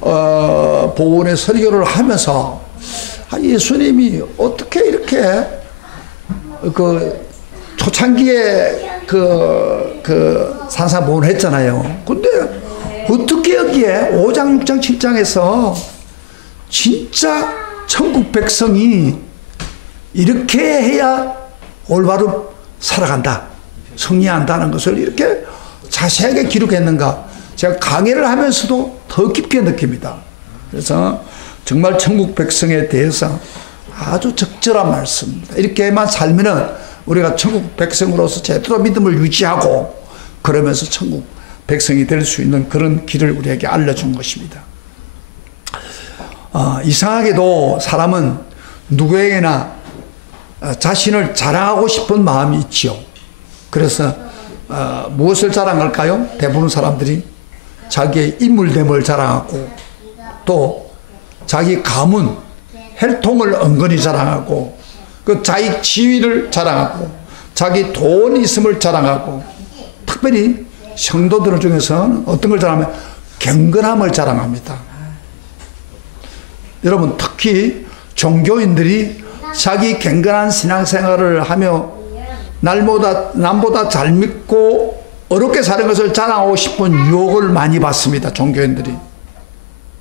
보훈의 설교를 하면서 예수님이 어떻게 이렇게 초창기에 산상보훈을 했잖아요. 근데 어떻게 여기에 5장, 6장, 7장에서 진짜 천국 백성이 이렇게 해야 올바로 살아간다, 승리한다는 것을 이렇게 자세하게 기록했는가, 제가 강의를 하면서도 더 깊게 느낍니다. 그래서 정말 천국 백성에 대해서 아주 적절한 말씀입니다. 이렇게만 살면은 우리가 천국 백성으로서 제대로 믿음을 유지하고 그러면서 천국 백성이 될 수 있는 그런 길을 우리에게 알려준 것입니다. 이상하게도 사람은 누구에게나 자신을 자랑하고 싶은 마음이 있지요. 그래서 무엇을 자랑할까요? 대부분 사람들이 자기의 인물됨을 자랑하고, 또 자기 가문, 혈통을 은근히 자랑하고, 그 자기 지위를 자랑하고, 자기 돈이 있음을 자랑하고, 특별히 성도들 중에서는 어떤 걸 자랑하면 경건함을 자랑합니다. 여러분, 특히 종교인들이 자기 경건한 신앙생활을 하며 남보다 잘 믿고 어렵게 사는 것을 자랑하고 싶은 유혹을 많이 받습니다, 종교인들이.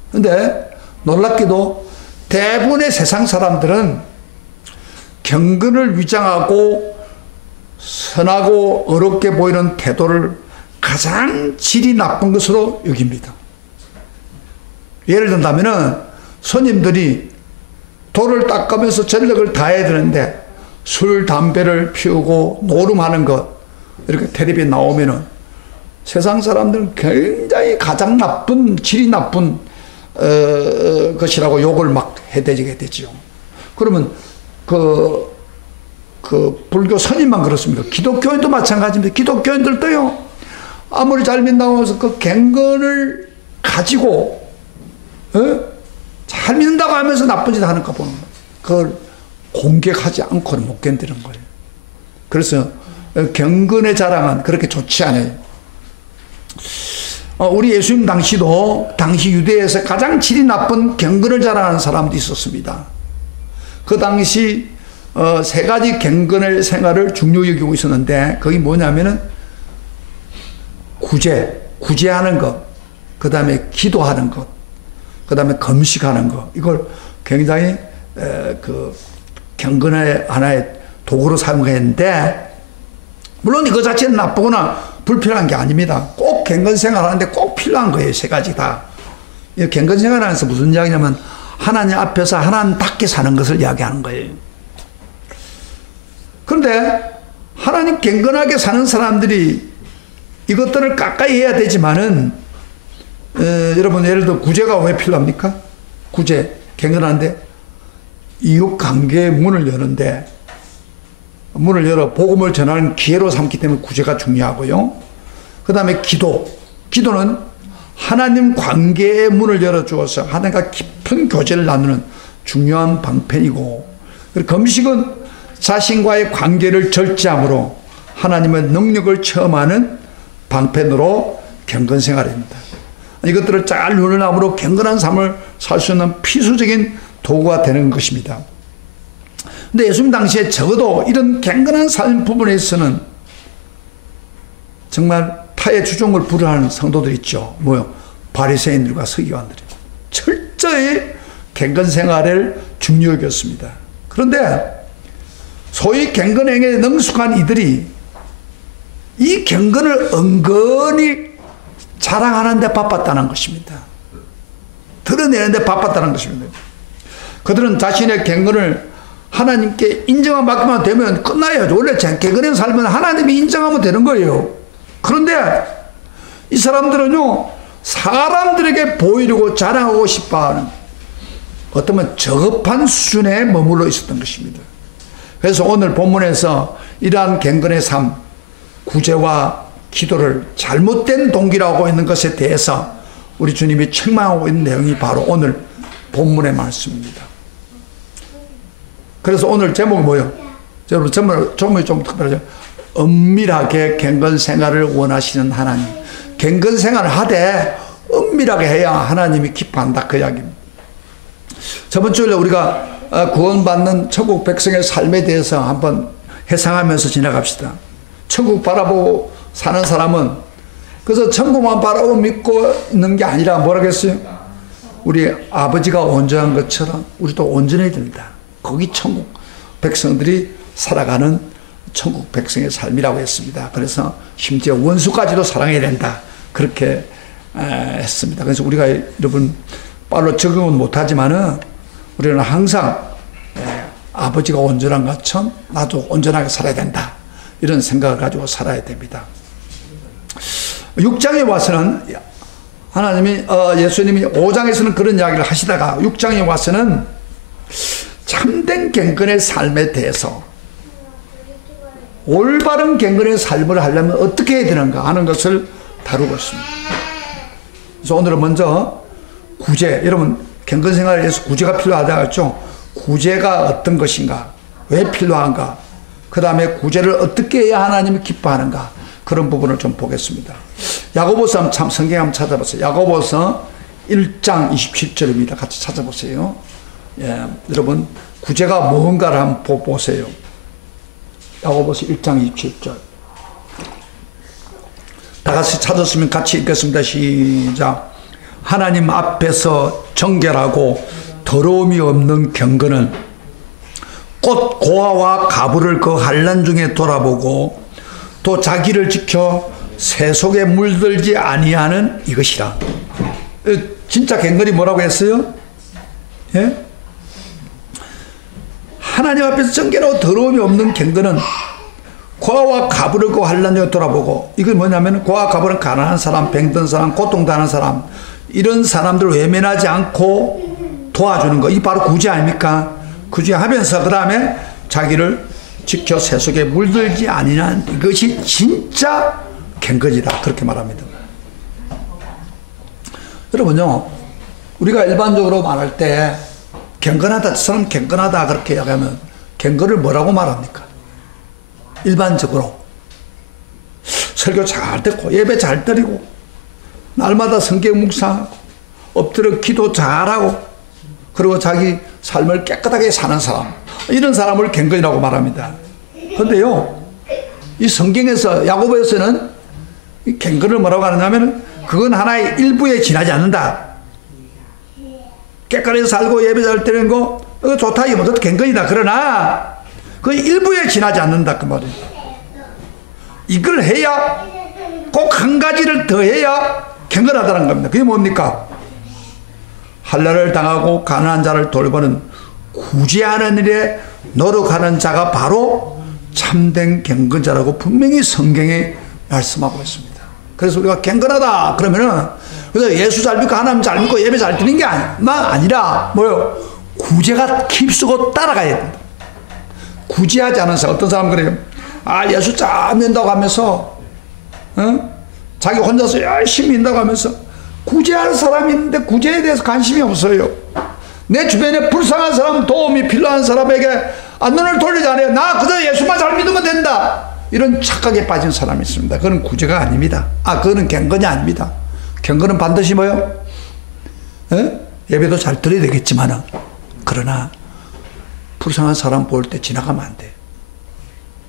그런데 놀랍게도 대부분의 세상 사람들은 경건을 위장하고 선하고 어렵게 보이는 태도를 가장 질이 나쁜 것으로 여깁니다. 예를 든다면은 스님들이 돌을 닦으면서 전력을 다해야 되는데 술, 담배를 피우고 노름하는 것, 이렇게 텔레비에 나오면은 세상 사람들은 굉장히 가장 나쁜, 질이 나쁜 것이라고 욕을 막 해대게 되지요. 그러면 불교 스님만 그렇습니까? 기독교인도 마찬가지입니다. 기독교인들도요, 아무리 잘 믿는다고 해서 그 경건을 가지고 잘 믿는다고 하면서 나쁜 짓 하는 거 보면 그걸 공격하지 않고는 못 견디는 거예요. 그래서 경건의 자랑은 그렇게 좋지 않아요. 우리 예수님 당시도 당시 유대에서 가장 질이 나쁜 경건을 자랑하는 사람도 있었습니다. 그 당시 세 가지 경건의 생활을 중요히 여기고 있었는데, 그게 뭐냐면은 구제하는 것, 그 다음에 기도하는 것, 그 다음에 금식하는 것, 이걸 굉장히 경건의 하나의 도구로 사용했는데, 물론 이거 자체는 나쁘거나 불필요한 게 아닙니다. 꼭 경건생활 하는데 꼭 필요한 거예요, 세 가지 다. 이 경건생활 하면서 무슨 이야기냐면 하나님 앞에서 하나님답게 사는 것을 이야기하는 거예요. 그런데 하나님 경건하게 사는 사람들이 이것들을 가까이 해야 되지만은 여러분, 예를 들어 구제가 왜 필요합니까? 구제, 경건한데 이웃관계의 문을 여는데, 문을 열어 복음을 전하는 기회로 삼기 때문에 구제가 중요하고요. 그 다음에 기도는 하나님 관계의 문을 열어주어서 하나님과 깊은 교제를 나누는 중요한 방편이고, 그리고 금식은 자신과의 관계를 절제함으로 하나님의 능력을 체험하는 방편으로 경건생활입니다. 이것들을 잘 누려남으로 경건한 삶을 살 수 있는 필수적인 도구가 되는 것입니다. 근데 예수님 당시에 적어도 이런 경건한 삶 부분에 있어서는 정말 타의 주종을 불허하는 성도들 있죠. 뭐요? 바리새인들과 서기관들이 철저히 경건 생활을 중요히 여겼습니다. 그런데 소위 경건행에 능숙한 이들이 이 경건을 은근히 자랑하는 데 바빴다는 것입니다. 드러내는 데 바빴다는 것입니다. 그들은 자신의 경건을 하나님께 인정만 받기만 되면 끝나요. 원래 경건의 삶은 하나님이 인정하면 되는 거예요. 그런데 이 사람들은요, 사람들에게 보이려고 자랑하고 싶어하는 어쩌면 저급한 수준에 머물러 있었던 것입니다. 그래서 오늘 본문에서 이러한 경건의 삶, 구제와 기도를 잘못된 동기라고 하고 있는 것에 대해서 우리 주님이 책망하고 있는 내용이 바로 오늘 본문의 말씀입니다. 그래서 오늘 제목이 뭐예요? 여러분, 제목이 좀 특별하죠. 은밀하게 경건 생활을 원하시는 하나님. 경건 생활을 하되 은밀하게 해야 하나님이 기뻐한다 그 이야기입니다. 저번 주에 우리가 구원받는 천국 백성의 삶에 대해서 한번 회상하면서 지나갑시다. 천국 바라보고 사는 사람은 그래서 천국만 바라보고 믿고 있는 게 아니라 뭐라겠어요? 우리 아버지가 온전한 것처럼 우리도 온전해야 됩니다. 거기 천국 백성들이 살아가는 천국 백성의 삶이라고 했습니다. 그래서 심지어 원수까지도 사랑해야 된다. 그렇게 했습니다. 그래서 우리가 여러분 빨로 적응은 못하지만은 우리는 항상 아버지가 온전한 것처럼 나도 온전하게 살아야 된다. 이런 생각을 가지고 살아야 됩니다. 6장에 와서는 하나님이 예수님이 5장에서는 그런 이야기를 하시다가 6장에 와서는 참된 경건의 삶에 대해서 올바른 경건의 삶을 하려면 어떻게 해야 되는가 하는 것을 다루고 있습니다. 그래서 오늘은 먼저 구제, 여러분 경건 생활에 대해서 구제가 필요하다고 했죠. 구제가 어떤 것인가, 왜 필요한가, 그 다음에 구제를 어떻게 해야 하나님이 기뻐하는가, 그런 부분을 좀 보겠습니다. 야고보서 참 성경 한번 찾아보세요. 야고보서 1장 27절입니다. 같이 찾아보세요. 예, 여러분 구제가 뭔가를 한번 보세요. 야고보서 1장 27절. 다 같이 찾았으면 같이 읽겠습니다. 시작. 하나님 앞에서 정결하고 더러움이 없는 경건은 꽃 고아와 가부를 그 환난 중에 돌아보고 또 자기를 지켜 새 속에 물들지 아니하는 이것이라. 진짜 경건이 뭐라고 했어요? 예? 하나님 앞에서 정결하고 더러움이 없는 경건은 고아와 가부를 그 환난 중에 돌아보고, 이건 뭐냐면 고아와 가부는 가난한 사람, 병든 사람, 고통당하는 사람, 이런 사람들을 외면하지 않고 도와주는 거, 이 바로 구제 아닙니까? 구제하면서 그 다음에 자기를 지켜 새 속에 물들지 아니한 이것이 진짜 경건이다, 그렇게 말합니다. 여러분요, 우리가 일반적으로 말할 때 경건하다, 저 사람 경건하다 그렇게 이야기하면 경건을 뭐라고 말합니까? 일반적으로 설교 잘 듣고 예배 잘 드리고 날마다 성경 묵상하고 엎드려 기도 잘하고 그리고 자기 삶을 깨끗하게 사는 사람, 이런 사람을 경건이라고 말합니다. 그런데요, 이 성경에서 야고보에서는 이 경건을 뭐라고 하느냐면 그건 하나의 일부에 지나지 않는다. 깨끗하게 살고 예배 잘 드리는 거 그거 좋다, 이거 그것도 경건이다. 그러나 그 일부에 지나지 않는다 그 말이에요. 이걸 해야, 꼭 한 가지를 더 해야 경건하다는 겁니다. 그게 뭡니까? 한란을 당하고 가난한 자를 돌보는 구제하는 일에 노력하는 자가 바로 참된 경건자라고 분명히 성경에 말씀하고 있습니다. 그래서 우리가 경건하다 그러면은 그래서 예수 잘 믿고 하나님 잘 믿고 예배 잘 드리는 게 아니라 뭐요? 구제가 휩쓰고 따라가야 된다. 구제하지 않은 사람, 어떤 사람은 그래요. 아, 예수 잘 믿는다고 하면서 자기 혼자서 열심히 믿는다고 하면서 구제할 사람이 있는데 구제에 대해서 관심이 없어요. 내 주변에 불쌍한 사람, 도움이 필요한 사람에게 눈을 돌리지 않아요. 나 그저 예수만 잘 믿으면 된다, 이런 착각에 빠진 사람이 있습니다. 그건 구제가 아닙니다. 그거는 경건이 아닙니다. 경건은 반드시 뭐요? 예배도 잘 드려야 되겠지만 그러나 불쌍한 사람 볼 때 지나가면 안 돼.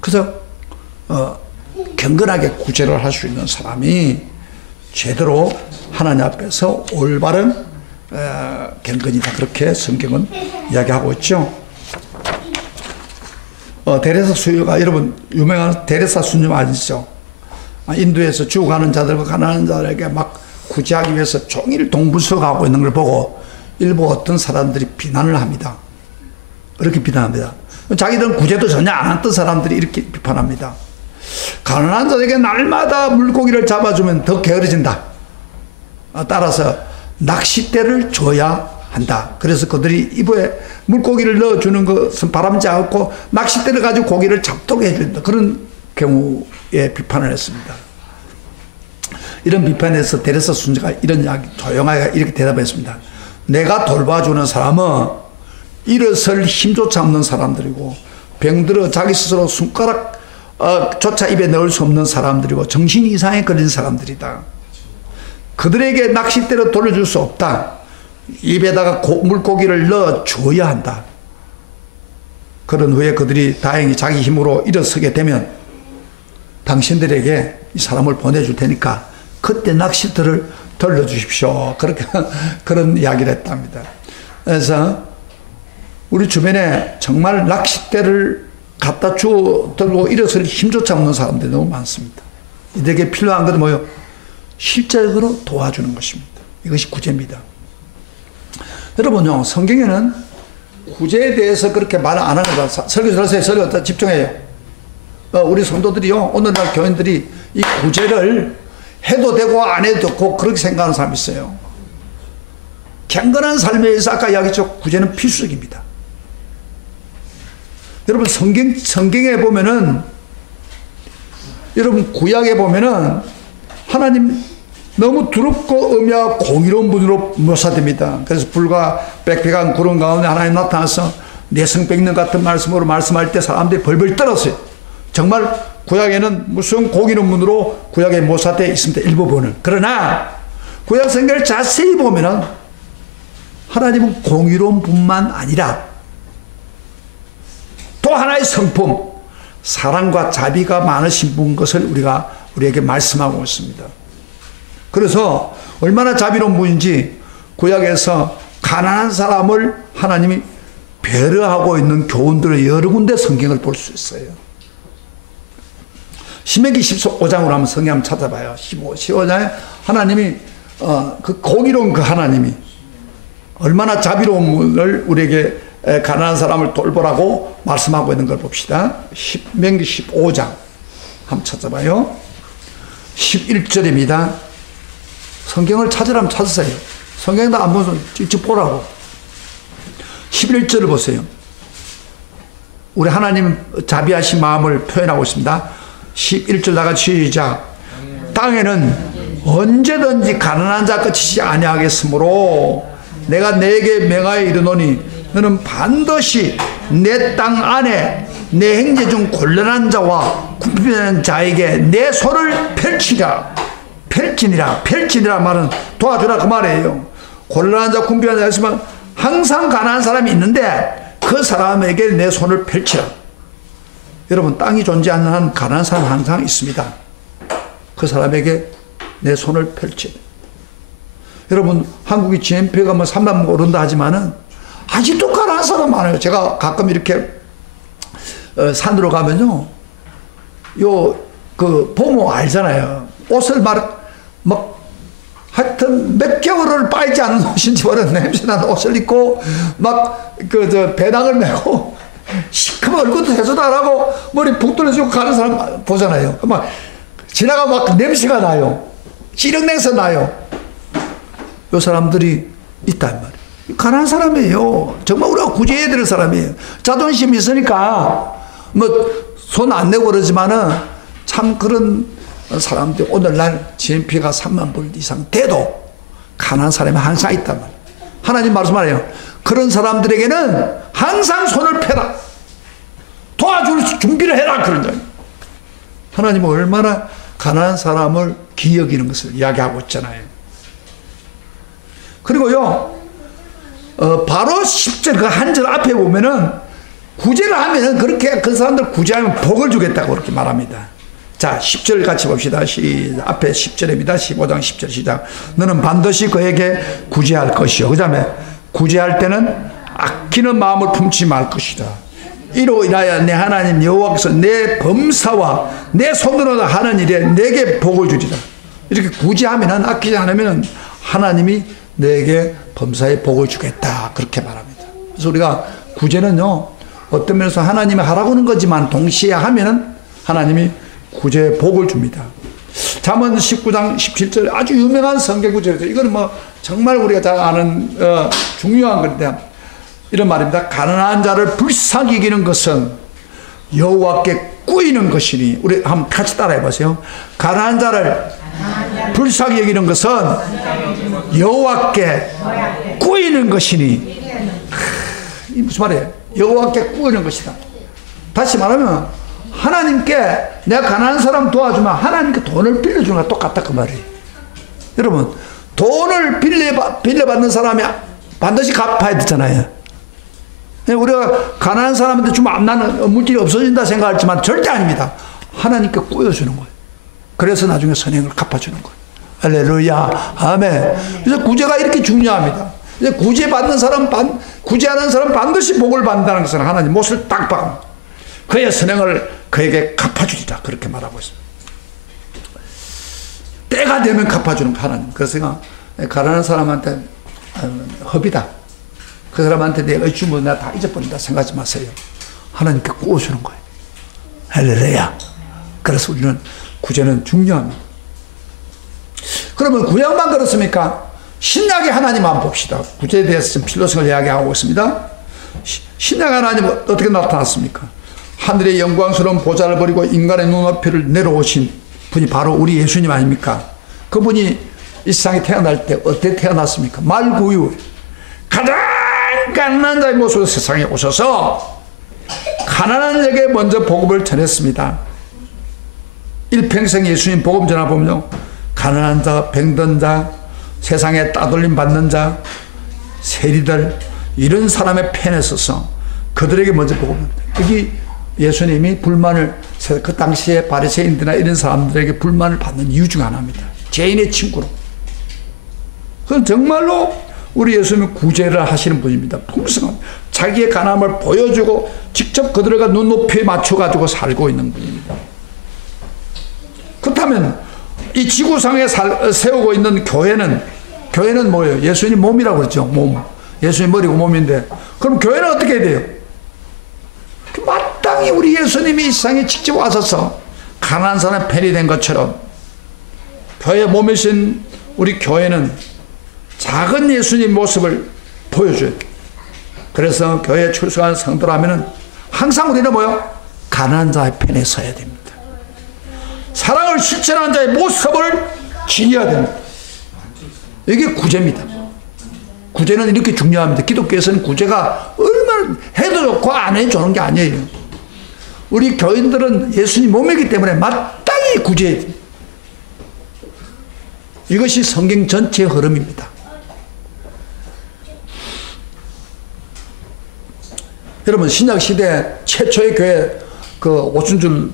그래서 경건하게 구제를 할 수 있는 사람이 제대로 하나님 앞에서 올바른 경건이다, 그렇게 성경은 이야기하고 있죠. 데레사 수녀가, 여러분 유명한 데레사 수녀 아시죠? 인도에서 죽어가는 자들과 가난한 자들에게 막 구제하기 위해서 종일 동부서가고 있는 걸 보고 일부 어떤 사람들이 비난을 합니다. 이렇게 비난합니다. 자기들은 구제도 전혀 안 했던 사람들이 이렇게 비판합니다. 가난한 자에게 날마다 물고기를 잡아주면 더 게으러진다. 따라서 낚싯대를 줘야 한다. 그래서 그들이 입에 물고기를 넣어주는 것은 바람지 않고 낚싯대를 가지고 고기를 잡도록 해준다. 그런 경우에 비판을 했습니다. 이런 비판에서 데레사 순자가 이런 이야기, 조용하게 이렇게 대답했습니다. 내가 돌봐주는 사람은 일어설 힘조차 없는 사람들이고 병들어 자기 스스로 손가락 조차 입에 넣을 수 없는 사람들이고 정신 이상에 걸린 사람들이다. 그들에게 낚싯대로 돌려줄 수 없다. 입에다가 물고기를 넣어 줘야 한다. 그런 후에 그들이 다행히 자기 힘으로 일어서게 되면 당신들에게 이 사람을 보내줄 테니까 그때 낚싯대를 돌려주십시오. 그렇게 그런 이야기를 했답니다. 그래서 우리 주변에 정말 낚싯대를 갖다 주워 들고 일어설 힘조차 없는 사람들이 너무 많습니다. 이들에게 필요한 것은 뭐요? 실제적으로 도와주는 것입니다. 이것이 구제입니다. 여러분요, 성경에는 구제에 대해서 그렇게 말 안 하는 거다. 설교 들으세요. 설교 집중해요. 우리 성도들이요, 오늘날 교인들이 이 구제를 해도 되고 안 해도 되고 그렇게 생각하는 사람이 있어요. 경건한 삶에 있어서 아까 이야기했죠. 구제는 필수적입니다. 여러분 성경에 보면은, 여러분 구약에 보면은 하나님 너무 두렵고 엄하고 공의로운 분으로 묘사됩니다. 그래서 불과 빽빽한 구름 가운데 하나님 나타나서 내성백령 같은 말씀으로 말씀할 때 사람들이 벌벌 떨었어요. 정말 구약에는 무슨 공의로운 분으로 구약에 묘사되어 있습니다. 일부분은. 그러나 구약 성경을 자세히 보면은 하나님은 공의로운 분만 아니라 또 하나의 성품, 사랑과 자비가 많으신 분 것을 우리에게 말씀하고 있습니다. 그래서 얼마나 자비로운 분인지 구약에서 가난한 사람을 하나님이 배려하고 있는 교훈들을 여러 군데 성경을 볼 수 있어요. 신명기 15장으로 한번 성경 한번 찾아봐요. 15장에 하나님이 그 공의로운 그 하나님이 얼마나 자비로운 분을 우리에게 가난한 사람을 돌보라고 말씀하고 있는 걸 봅시다. 신명기 15장 한번 찾아봐요. 11절입니다. 성경을 찾으라면 찾으세요. 성경도 안 보면 직접 보라고. 11절을 보세요. 우리 하나님 자비하신 마음을 표현하고 있습니다. 11절 나같이 시작. 땅에는 언제든지 가난한 자 끝이지 아니하겠으므로 내가 내게 명하여 이르노니 너는 반드시 내 땅 안에 내 행제 중 곤란한 자와 굶주리는 자에게 내 손을 펼치라. 펼치니라 말은 도와주라 그 말이에요. 곤란한 자, 굶주리는 자 있으면 항상 가난한 사람이 있는데 그 사람에게 내 손을 펼치라. 여러분, 땅이 존재하는 한 가난한 사람 항상 있습니다. 그 사람에게 내 손을 펼치라. 여러분, 한국이 GNP가 뭐 3만 오른다 하지만은 아직도 가난한 사람 많아요. 제가 가끔 이렇게 산으로 가면요, 그 보모 알잖아요. 옷을 막 하여튼 몇 개월을 빠지지 않은 옷인지 모르는 냄새나는 옷을 입고 막 배낭을 메고 시커먼 얼굴도 해소도 안 하고 머리 북 돌려주고 가는 사람 보잖아요. 막 지나가 막 냄새가 나요. 찌릉 냄새 나요. 요 사람들이 있단 말이에요. 가난한 사람이에요. 정말 우리가 구제해야 될 사람이에요. 자존심이 있으니까 뭐 손 안 내고 그러지만은 참 그런 사람들이 오늘날 GNP가 3만 불 이상 돼도 가난한 사람이 항상 있단 말이에요. 하나님 말씀하래요. 그런 사람들에게는 항상 손을 펴라. 도와줄 준비를 해라. 그런 거예요. 하나님은 얼마나 가난한 사람을 기여기는 것을 이야기하고 있잖아요. 그리고요, 바로 10절 그 한 절 앞에 보면은 구제를 하면은 그렇게 그 사람들 구제하면 복을 주겠다고 그렇게 말합니다. 자, 10절 같이 봅시다. 앞에 10절입니다. 15장 10절 시작. 너는 반드시 그에게 구제할 것이요. 그 다음에 구제할 때는 아끼는 마음을 품지 말 것이다. 이로 인하여 내 하나님 여호와께서 내 범사와 내 손으로 하는 일에 내게 복을 주리라. 이렇게 구제하면은, 아끼지 않으면 하나님이 내게 범사에 복을 주겠다. 그렇게 말합니다. 그래서 우리가 구제는요, 어떤 면에서 하나님이 하라고 하는 거지만 동시에 하면은 하나님이 구제에 복을 줍니다. 잠언 19장 17절 아주 유명한 성경 구절이죠. 이거는 뭐 정말 우리가 잘 아는 중요한 건데, 이런 말입니다. 가난한 자를 불쌍히 여기는 것은 여호와께 꾸이는 것이니. 우리 한번 같이 따라해 보세요. 가난한 자를 불쌍히 여기는 것은 여호와께 꾸이는 것이니. 이 무슨 말이에요? 여호와께 꾸이는 것이다. 다시 말하면 하나님께 내가 가난한 사람 도와주면 하나님께 돈을 빌려주는 거랑 똑같다 그 말이에요. 여러분, 돈을 빌려받는 사람이 반드시 갚아야 되잖아요. 우리가 가난한 사람한테 주면 앞나는 물질이 없어진다 생각하지만 절대 아닙니다. 하나님께 꾸며주는 거예요. 그래서 나중에 선행을 갚아주는 거예요. 할렐루야. 아멘. 그래서 구제가 이렇게 중요합니다. 이제 구제받는 사람, 구제하는 사람 반드시 복을 받는다는 것은 하나님 못을 딱 봐. 그의 선행을 그에게 갚아주리라. 그렇게 말하고 있습니다. 때가 되면 갚아주는 하나님. 그래서 가난한 사람한테 허비다. 그 사람한테 내가 주면 내가 다 잊어버린다 생각하지 마세요. 하나님께 구워주는 거예요. 할렐루야. 그래서 우리는 구제는 중요합니다. 그러면 구약만 그렇습니까? 신약의 하나님 한번 봅시다. 구제에 대해서 좀 필요성을 이야기하고 있습니다. 신약 하나님은 어떻게 나타났습니까? 하늘의 영광스러운 보좌를 버리고 인간의 눈높이를 내려오신 분이 바로 우리 예수님 아닙니까? 그분이 이 세상에 태어날 때 어떻게 태어났습니까? 말구유 가장 가난한 자의 모습으로 세상에 오셔서 가난한 자에게 먼저 복음을 전했습니다. 일평생 예수님 복음 전하보면요, 가난한 자, 병든 자, 세상에 따돌림 받는 자, 세리들, 이런 사람의 편에 서서 그들에게 먼저 복음을, 여기 예수님이 불만을, 그 당시에 바리새인들이나 이런 사람들에게 불만을 받는 이유 중 하나입니다. 죄인의 친구로. 그건 정말로 우리 예수님은 구제를 하시는 분입니다. 풍성한 자기의 가난함을 보여주고 직접 그들과 눈높이에 맞춰가지고 살고 있는 분입니다. 그렇다면 이 지구상에 세우고 있는 교회는 뭐예요? 예수님 몸이라고 그랬죠. 몸. 예수님 머리고 몸인데, 그럼 교회는 어떻게 해야 돼요? 마땅히 우리 예수님이 이 세상에 직접 와서서 가난한 사람의 편이 된 것처럼 교회 몸이신 우리 교회는 작은 예수님 모습을 보여줘야 돼요. 그래서 교회에 출석하는 성도라면 항상 우리는 뭐요? 가난한 자의 편에 서야 됩니다. 사랑을 실천하는 자의 모습을 지녀야 됩니다. 이게 구제입니다. 구제는 이렇게 중요합니다. 기독교에서는 구제가 얼마나 해도 좋고 안 해도 좋은 게 아니에요. 우리 교인들은 예수님 몸이기 때문에 마땅히 구제해야 돼요. 이것이 성경 전체의 흐름입니다. 여러분, 신약시대 최초의 교회, 그 오순절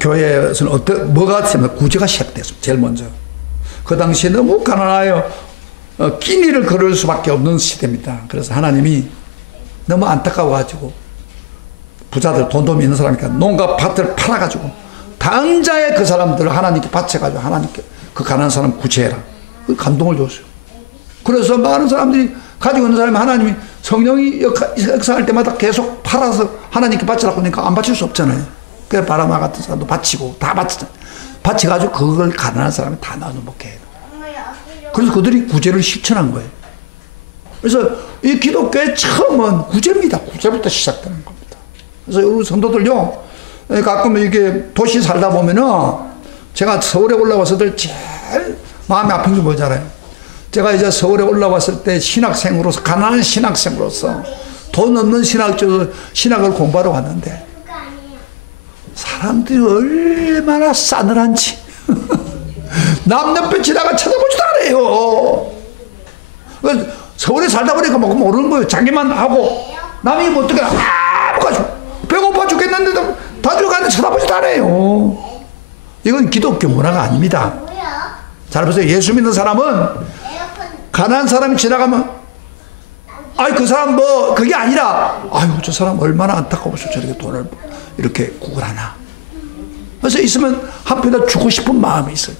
교회에서는 뭐가 있습니까? 구제가 시작됐습니다. 제일 먼저. 그 당시에 너무 가난하여 끼니를 걸을 수밖에 없는 시대입니다. 그래서 하나님이 너무 안타까워가지고 부자들, 돈 좀 있는 사람이니까 농가 밭을 팔아가지고 당자의 그 사람들을 하나님께 바쳐가지고 하나님께 그 가난한 사람 구제해라. 그 감동을 줬어요. 그래서 많은 사람들이 가지고 있는 사람이 하나님이 성령이 역사할 때마다 계속 팔아서 하나님께 바치라고 하니까 안 바칠 수 없잖아요. 그래서 바라마 같은 사람도 바치고 다 바치잖아요. 바쳐가지고 그걸 가난한 사람이 다 나눠 먹게 해요. 그래서 그들이 구제를 실천한 거예요. 그래서 이 기독교의 처음은 구제입니다. 구제부터 시작되는 겁니다. 그래서 우리 성도들요, 가끔 이게 도시 살다 보면은 제가 서울에 올라왔을 때 제일 마음이 아픈 게 뭐잖아요. 제가 이제 서울에 올라왔을 때 신학생으로서, 가난한 신학생으로서 돈 없는 신학을 공부하러 왔는데 사람들이 얼마나 싸늘한지 남 옆에 지나가 쳐다보지도 않아요. 서울에 살다 보니까 뭐 모르는 거예요. 자기만 하고 남이 뭐 어떻게 배고파 죽겠는데도 다 들어가는데 쳐다보지도 않아요. 이건 기독교 문화가 아닙니다. 잘 보세요. 예수 믿는 사람은 가난한 사람이 지나가면 그 사람 뭐 그게 아니라 저 사람 얼마나 안타까워서 저렇게 돈을 이렇게 구걸하나. 그래서 있으면 한편에 주고 싶은 마음이 있어요.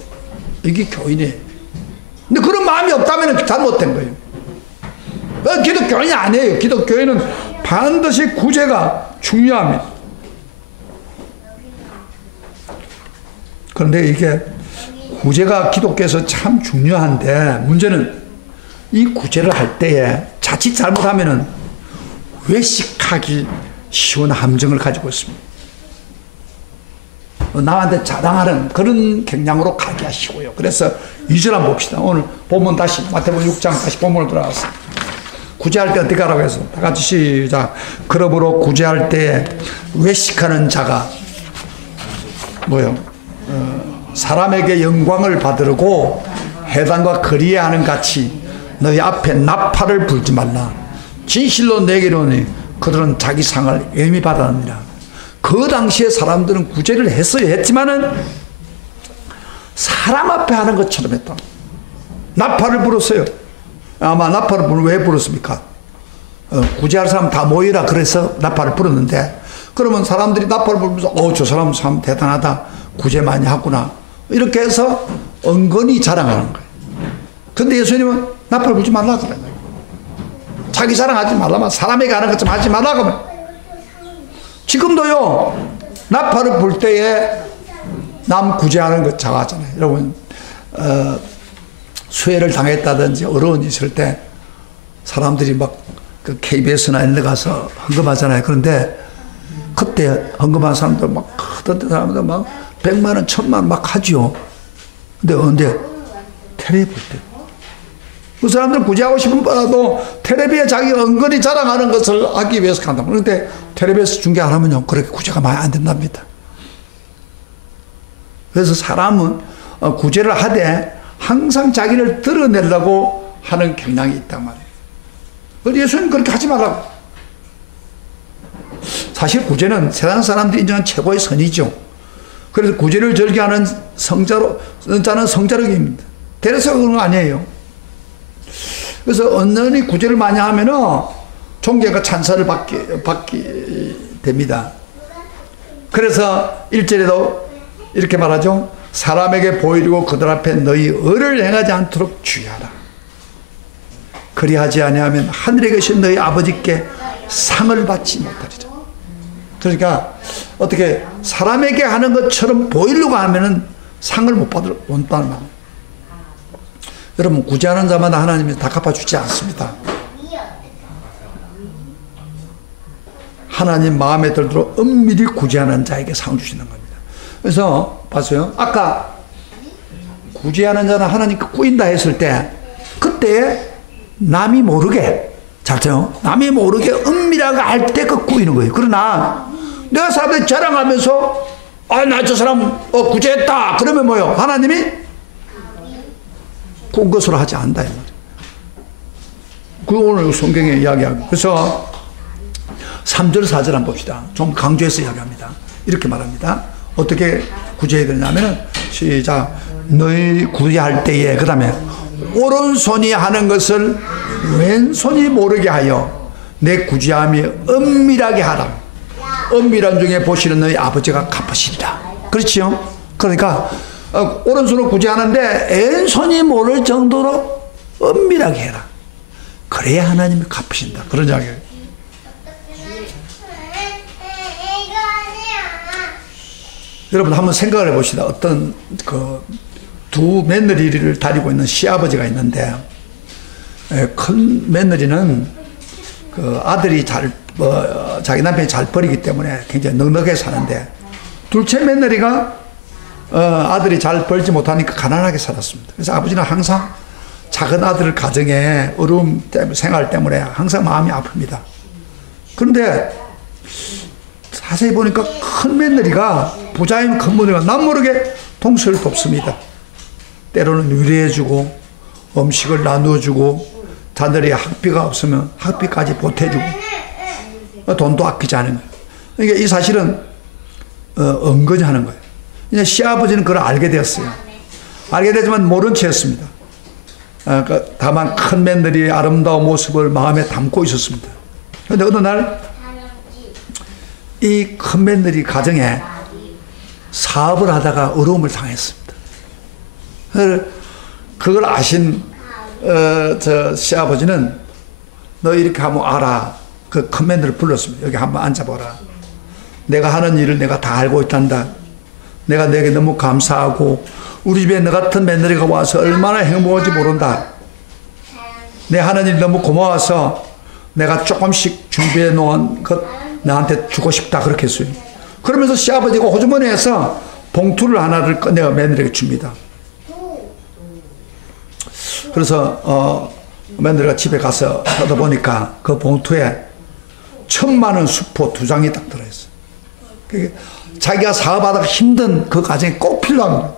이게 교인이에요. 근데 그런 마음이 없다면 잘못된 거예요. 기독교인이 아니에요. 기독교인은 반드시 구제가 중요합니다. 그런데 이게 구제가 기독교에서 참 중요한데 문제는 이 구제를 할 때에 자칫 잘못하면은 외식하기 쉬운 함정을 가지고 있습니다. 남한테 자랑하는 그런 경향으로 가기가 쉬워요. 그래서 2절 한번 봅시다. 오늘 본문 다시 마태복음 6장 다시 본문으로 돌아왔습니다. 구제할 때 어떻게 하라고 해서 다 같이 시작. 그러므로 구제할 때 외식하는 자가 뭐요? 사람에게 영광을 받으려고 해당과 거리하는 같이 너희 앞에 나팔을 불지 말라. 진실로 내게 이르노니 그들은 자기 상을 애미 받았느니라. 그 당시에 사람들은 구제를 했지만은 사람 앞에 하는 것처럼 했다. 나팔을 불었어요. 아마 나팔을 왜 불었습니까? 구제할 사람 다 모이라 그래서 나팔을 불었는데, 그러면 사람들이 나팔을 불면서 저 사람 참 대단하다, 구제 많이 하구나, 이렇게 해서 은근히 자랑하는 거예요. 근데 예수님은 나팔 불지 말라 그래요. 자기 자랑하지 말라면, 사람에게 하는 것 좀 하지 말라 그러면. 지금도요, 나팔을 불 때에 남 구제하는 것 잘하잖아요. 여러분, 수해를 당했다든지 어려운 일 있을 때 사람들이 막 그 KBS나 이런 데 가서 헌금하잖아요. 그런데 그때 헌금한 사람들 막 어떤 사람들 막 100만 원, 1000만 원 막 하죠. 근데 언제? 텔레비 볼 때. 그 사람들 구제하고 싶은 바라도 텔레비에 자기가 은근히 자랑하는 것을 하기 위해서 간다. 그런데 텔레비에서 중계 안 하면요, 그렇게 구제가 많이 안 된답니다. 그래서 사람은 구제를 하되 항상 자기를 드러내려고 하는 경향이 있단 말이에요. 그런데 예수님 그렇게 하지 말라고. 사실 구제는 세상 사람들이 인정한 최고의 선이죠. 그래서 구제를 절개하는 자는 성자력입니다. 대려서 그런 거 아니에요. 그래서 언론이 구제를 많이 하면은 종교가 찬사를 받게 됩니다. 그래서 1절에도 이렇게 말하죠. 사람에게 보이려고 그들 앞에 너희 의를 행하지 않도록 주의하라. 그리하지 아니하면 하늘에 계신 너희 아버지께 상을 받지 못하리라. 그러니까 어떻게 사람에게 하는 것처럼 보이려고 하면은 상을 못 받는다는 말이에요. 여러분, 구제하는 자마다 하나님이 다 갚아주지 않습니다. 하나님 마음에 들도록 은밀히 구제하는 자에게 상을 주시는 겁니다. 그래서 봤어요? 아까 구제하는 자는 하나님께 꾸인다 했을 때, 그때 남이 모르게, 잘 들어요? 남이 모르게 은밀하게 할 때 그 꾸이는 거예요. 그러나 내가 사람들 자랑하면서 나 저 사람 구제했다 그러면 뭐요? 하나님이 꾼 것으로 하지 않는다 이 말이에요. 그 오늘 성경에 이야기하고, 그래서 3절 4절 한번 봅시다. 좀 강조해서 이야기합니다. 이렇게 말합니다. 어떻게 구제해야 되냐면은, 시작. 너희 구제할 때에, 그 다음에 오른손이 하는 것을 왼손이 모르게 하여 내 구제함이 은밀하게 하라. 은밀한 중에 보시는 너희 아버지가 갚으시리라. 그렇지요? 그러니까 오른손으로 구제하는데 왼손이 모를 정도로 은밀하게 해라. 그래야 하나님이 갚으신다. 그런 이야기예요. 여러분 한번 생각을 해봅시다. 어떤 두 며느리를 다니고 있는 시아버지가 있는데, 큰 며느리는 아들이 자기 남편이 잘 버리기 때문에 굉장히 넉넉하게 사는데, 둘째 며느리가 아들이 잘 벌지 못하니까 가난하게 살았습니다. 그래서 아버지는 항상 작은 아들 가정에 어려움 때문에, 생활 때문에 항상 마음이 아픕니다. 그런데 자세히 보니까 큰 며느리가, 부자인 큰 며느리가 남모르게 동서를 돕습니다. 때로는 위로해주고 음식을 나누어주고, 자들이 학비가 없으면 학비까지 보태주고, 돈도 아끼지 않은 거예요. 그러니까 이 사실은 은근히 하는 거예요. 이제 시아버지는 그걸 알게 되었어요. 알게 되지만 모른 채 했습니다. 다만 큰 며느리의 아름다운 모습을 마음에 담고 있었습니다. 그런데 어느 날 이 큰 며느리 가정에 사업을 하다가 어려움을 당했습니다. 그걸 아신 저 시아버지는 너 이렇게 하면 알아. 그 큰 며느리를 불렀습니다. 여기 한번 앉아보라. 내가 하는 일을 내가 다 알고 있단다. 내가 내게 너무 감사하고 우리 집에 너 같은 며느리가 와서 얼마나 행복한지 모른다. 내 하는 일 너무 고마워서 내가 조금씩 준비해 놓은 것 나한테 주고 싶다 그렇게 했어요. 그러면서 시아버지가 호주머니에서 봉투를 하나를 꺼내어 며느리에게 줍니다. 그래서 며느리가 집에 가서 뜯어보니까 그 봉투에 1000만원 수포 2장이 딱 들어있어요. 자기가 사업하다가 힘든 그 과정에 꼭 필요한 거예요.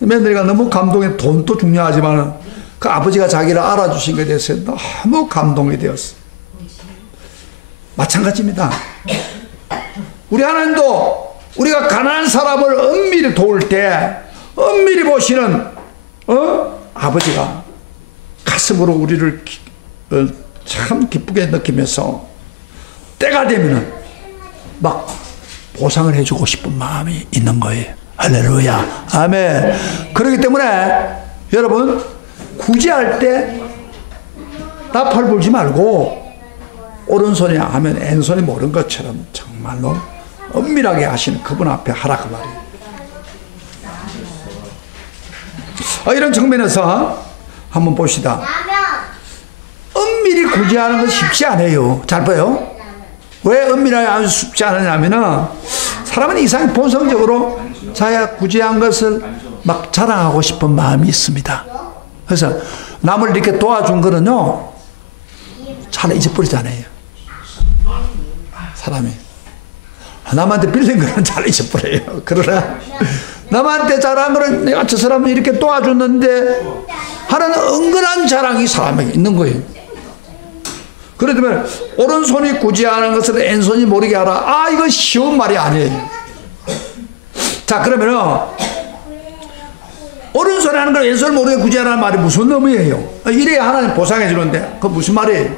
며느리가 너무 감동해. 돈도 중요하지만 그 아버지가 자기를 알아주신 것에 대해서 너무 감동이 되었어. 마찬가지입니다. 우리 하나님도 우리가 가난한 사람을 은밀히 도울 때 은밀히 보시는 아버지가 가슴으로 우리를 참 기쁘게 느끼면서 때가 되면은 막 보상을 해주고 싶은 마음이 있는 거예요. 할렐루야. 아멘. 그렇기 때문에 여러분 구제할 때 나팔 불지 말고 오른손이 하면 왼손이 모른 것처럼 정말로 은밀하게 하시는 그분 앞에 하라 그 말이에요. 이런 측면에서 한번 봅시다. 은밀히 구제하는 건 쉽지 않아요. 잘 봐요. 왜 은밀하게 아주 쉽지 않으냐면은 사람은 이상 본성적으로 자기가 구제한 것을 막 자랑하고 싶은 마음이 있습니다. 그래서 남을 이렇게 도와준 거는요 잘 잊어버리잖아요. 사람이 남한테 빌린 거는 잘 잊어버려요. 그러나 남한테 잘한 거는 내가 저 사람을 이렇게 도와줬는데 하는 은근한 자랑이 사람에게 있는 거예요. 그렇기 때문에 오른손이 구제하는 것을 왼손이 모르게 하라. 이건 쉬운 말이 아니에요. 자, 그러면은 오른손에 하는 걸 왼손을 모르게 구제하라는 말이 무슨 의미예요? 이래야 하나님 보상해 주는데 그건 무슨 말이에요?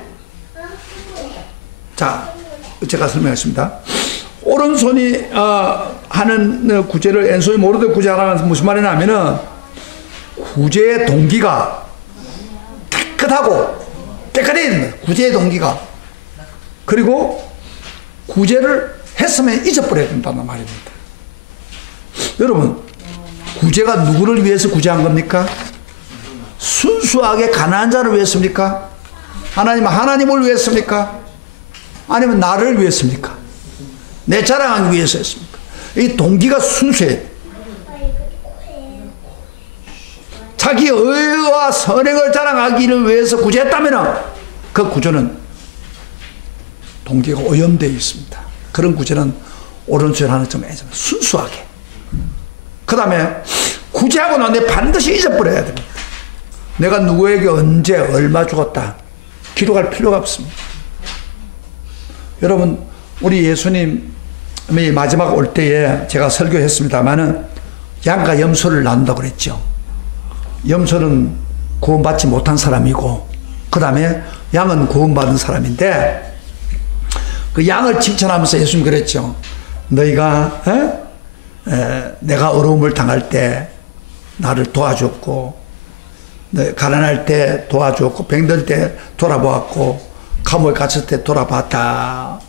자, 제가 설명하겠습니다. 오른손이 하는 구제를 왼손이 모르게 구제하라는 것은 무슨 말이냐면은 구제의 동기가 깨끗해야 됩니다. 구제의 동기가. 그리고 구제를 했으면 잊어버려야 된다는 말입니다. 여러분, 구제가 누구를 위해서 구제한 겁니까? 순수하게 가난한 자를 위해서입니까? 하나님을 위해서입니까? 아니면 나를 위해서입니까? 내 자랑하기 위해서였습니까? 이 동기가 순수해요. 자기 의와 선행을 자랑하기를 위해서 구제했다면 그 구제는 동기가 오염되어 있습니다. 그런 구제는 오른손에 하는 점 순수하게. 그 다음에 구제하고 난 뒤에 반드시 잊어버려야 됩니다. 내가 누구에게 언제 얼마 죽었다 기록할 필요가 없습니다. 여러분, 우리 예수님이 마지막 올 때에 제가 설교했습니다마는 양과 염소를 나눈다고 그랬죠. 염소는 구원받지 못한 사람이고 그 다음에 양은 구원받은 사람인데 그 양을 칭찬하면서 예수님 그랬죠. 너희가 내가 어려움을 당할 때 나를 도와줬고 가난할 때 도와줬고 병들 때 돌아보았고 감옥에 갇혔을 때 돌아봤다.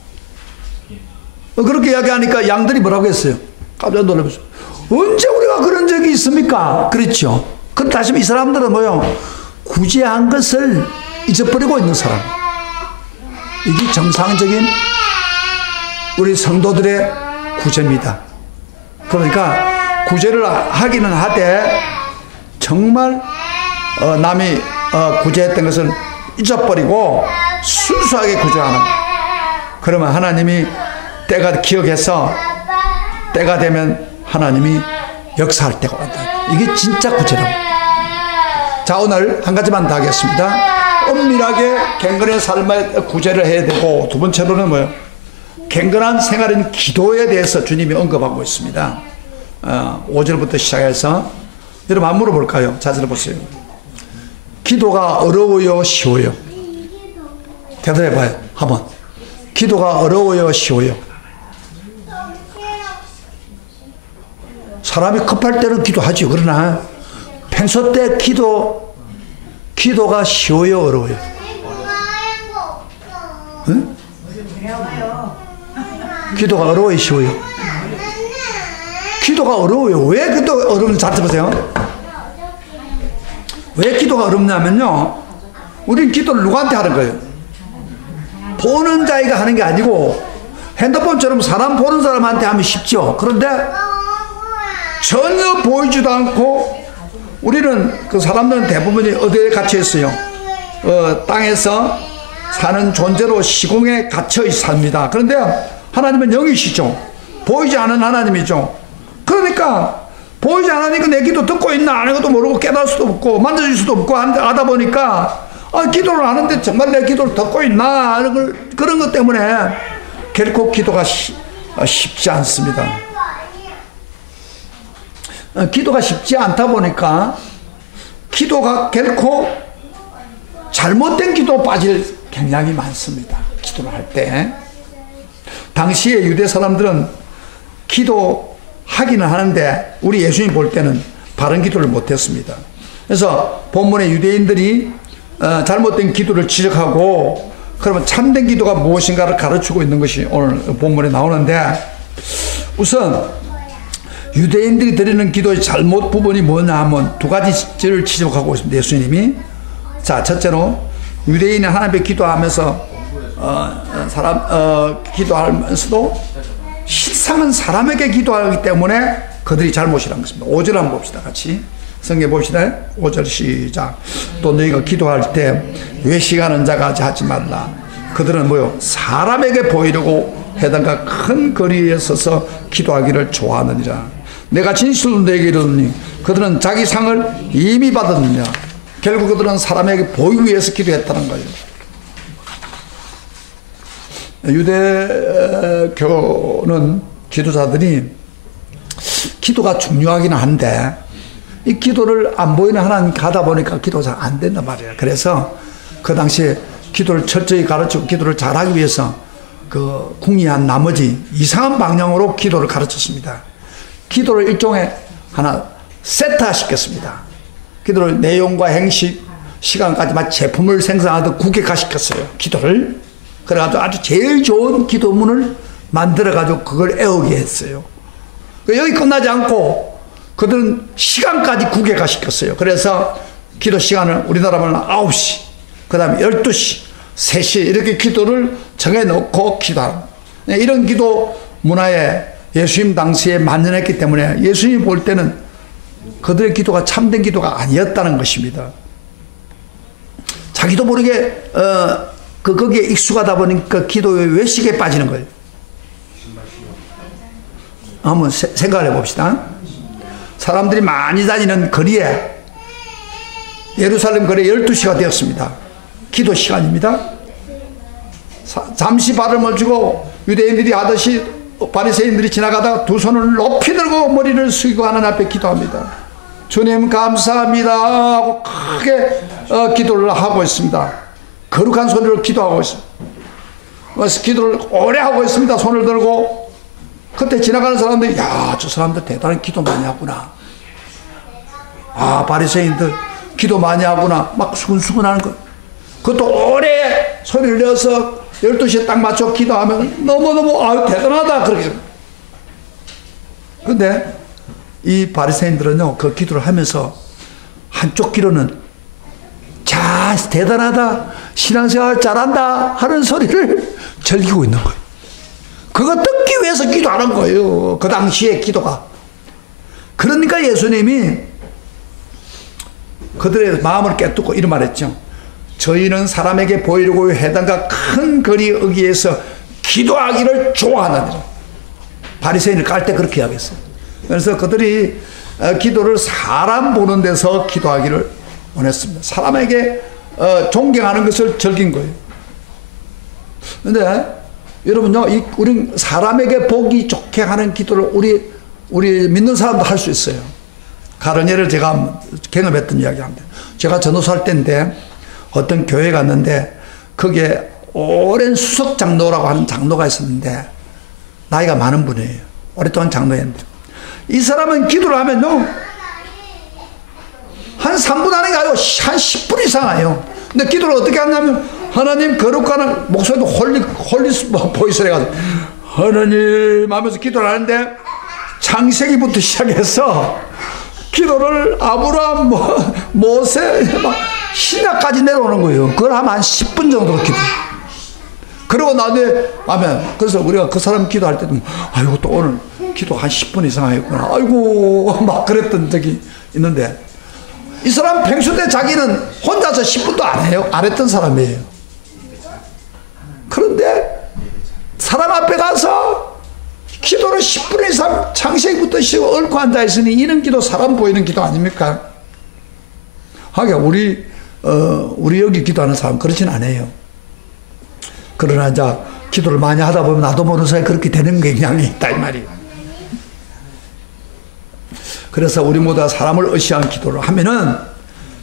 그렇게 이야기하니까 양들이 뭐라고 했어요? 깜짝 놀라면서 언제 우리가 그런 적이 있습니까? 그렇죠. 그럼 다시 이 사람들은 뭐요? 구제한 것을 잊어버리고 있는 사람. 이게 정상적인 우리 성도들의 구제입니다. 그러니까 구제를 하기는 하되 정말 남이 구제했던 것을 잊어버리고 순수하게 구제하는. 그러면 하나님이 때가 기억해서 때가 되면 하나님이 역사할 때가 온다. 이게 진짜 구제랍니다. 자, 오늘 한 가지만 더 하겠습니다. 은밀하게 갱건의 삶에 구제를 해야 되고, 두 번째로는 뭐예요? 갱건한 생활인 기도에 대해서 주님이 언급하고 있습니다. 5절부터 시작해서 여러분 한번 물어볼까요? 자, 들어보세요. 기도가 어려워요, 쉬워요? 대답해봐요. 한번. 기도가 어려워요, 쉬워요? 사람이 급할 때는 기도하죠. 그러나 평소 때 기도가 쉬워요, 어려워요? 응? 기도가 어려워요, 쉬워요? 기도가 어려워요. 왜 기도가 어려운지 잘 들어보세요. 왜 기도가 어렵냐면요, 우린 기도를 누구한테 하는 거예요? 보는 자에게 하는 게 아니고 핸드폰처럼 사람 보는 사람한테 하면 쉽죠. 그런데 전혀 보이지도 않고 우리는 그 사람들은 대부분이 어디에 갇혀 있어요? 땅에서 사는 존재로 시공에 갇혀 삽니다. 그런데 하나님은 영이시죠. 보이지 않는 하나님이죠. 그러니까 보이지 않으니까 내 기도 듣고 있나 안 하고도 모르고 깨달을 수도 없고 만져줄 수도 없고 하다 보니까 기도를 하는데 정말 내 기도를 듣고 있나 그런 것 때문에 결코 기도가 쉽지 않습니다. 기도가 쉽지 않다 보니까 기도가 결코 잘못된 기도 빠질 경향이 많습니다. 기도를 할 때. 당시에 유대 사람들은 기도하기는 하는데 우리 예수님 볼 때는 바른 기도를 못했습니다. 그래서 본문에 유대인들이 잘못된 기도를 지적하고 그러면 참된 기도가 무엇인가를 가르치고 있는 것이 오늘 본문에 나오는데, 우선 유대인들이 드리는 기도의 잘못 부분이 뭐냐 하면 두 가지를 지적하고 있습니다. 예수님이. 자, 첫째로 유대인이 하나님께 기도하면서 기도하면서도 실상은 사람에게 기도하기 때문에 그들이 잘못이라는 것입니다. 5절 한번 봅시다. 같이 성경 봅시다. 5절 시작. 또 너희가 기도할 때 외식하는 자가 하지 말라. 그들은 뭐요? 사람에게 보이려고 해당과 큰 거리에 서서 기도하기를 좋아하느니라. 내가 진실로 너에게 이르노니 그들은 자기 상을 이미 받았느냐. 결국 그들은 사람에게 보이기 위해서 기도했다는 거예요. 유대교는 기도자들이 기도가 중요하긴 한데 이 기도를 안 보이는 하나님 가다 보니까 기도가 잘 안 된단 말이에요. 그래서 그 당시에 기도를 철저히 가르치고 기도를 잘하기 위해서 그 궁리한 나머지 이상한 방향으로 기도를 가르쳤습니다. 기도를 일종의 하나 세트화시켰습니다. 기도를 내용과 행식, 시간까지 마치 제품을 생산하듯 국익화시켰어요. 기도를. 그래가지고 아주 제일 좋은 기도문을 만들어가지고 그걸 애우게 했어요. 여기 끝나지 않고 그들은 시간까지 국익화시켰어요. 그래서 기도 시간을 우리나라 말로 9시, 그 다음에 12시, 3시 이렇게 기도를 정해놓고 기도하는, 이런 기도 문화에 예수님 당시에 만연했기 때문에 예수님이 볼 때는 그들의 기도가 참된 기도가 아니었다는 것입니다. 자기도 모르게 거기에 익숙하다 보니까 기도의 외식에 빠지는 거예요. 한번 생각을 해봅시다. 사람들이 많이 다니는 거리에, 예루살렘 거리에 12시가 되었습니다. 기도 시간입니다. 잠시 발음을 주고 유대인들이 하듯이 바리새인들이 지나가다가 두 손을 높이 들고 머리를 숙이고 하나님 앞에 기도합니다. 주님 감사합니다 하고 크게 기도를 하고 있습니다. 거룩한 소리로 기도하고 있습니다. 그래서 기도를 오래 하고 있습니다. 손을 들고. 그때 지나가는 사람들이 야, 저 사람들 대단히 기도 많이 하구나. 아, 바리새인들 기도 많이 하구나. 막 수근수근 하는 거. 그것도 오래 소리를 내서 12시에 딱 맞춰 기도하면 너무너무 아유 대단하다 그렇게. 근데 이 바리새인들은요 그 기도를 하면서 한쪽 귀로는 자 대단하다 신앙생활 잘한다 하는 소리를 즐기고 있는 거예요. 그거 듣기 위해서 기도하는 거예요. 그 당시에 기도가. 그러니까 예수님이 그들의 마음을 깨닫고 이런 말했죠. 저희는 사람에게 보이려고 해당과 큰 거리 의기에서 기도하기를 좋아하느니라. 바리새인을 깔 때 그렇게 이야기했어요. 그래서 그들이 기도를 사람 보는 데서 기도하기를 원했습니다. 사람에게 존경하는 것을 즐긴 거예요. 그런데 여러분요, 우리 사람에게 보기 좋게 하는 기도를 우리 믿는 사람도 할 수 있어요. 다른 예를 제가 경험했던 이야기합니다. 제가 전도사할 때인데 어떤 교회 갔는데 거기에 오랜 수석 장로라고 하는 장로가 있었는데 나이가 많은 분이에요. 오랫동안 장로였는데 이 사람은 기도를 하면요 한 3분 안에 가요. 한 10분 이상 해요. 근데 기도를 어떻게 하냐면 하나님 거룩한 목소리도 홀리 보이스를 해가지고 하나님 하면서 기도를 하는데 창세기부터 시작해서 기도를 아브라함 모세 막 신약까지 내려오는 거예요. 그걸 하면 한 10분 정도 기도. 그러고 나중에 하면 그래서 우리가 그 사람 기도할 때도 아이고 또 오늘 기도 한 10분 이상 하겠구나. 아이고 막 그랬던 적이 있는데 이 사람 평소 때 자기는 혼자서 10분도 안 해요. 안 했던 사람이에요. 그런데 사람 앞에 가서 기도를 10분 이상 창세기부터 쉬고 얽고 앉아있으니 이런 기도 사람 보이는 기도 아닙니까? 하긴 우리 여기 기도하는 사람 그렇진 않아요. 그러나 이제 기도를 많이 하다 보면 나도 모르는 사이에 그렇게 되는 경향이 있다 이 말이에요. 그래서 우리 모두가 사람을 의시한 기도를 하면은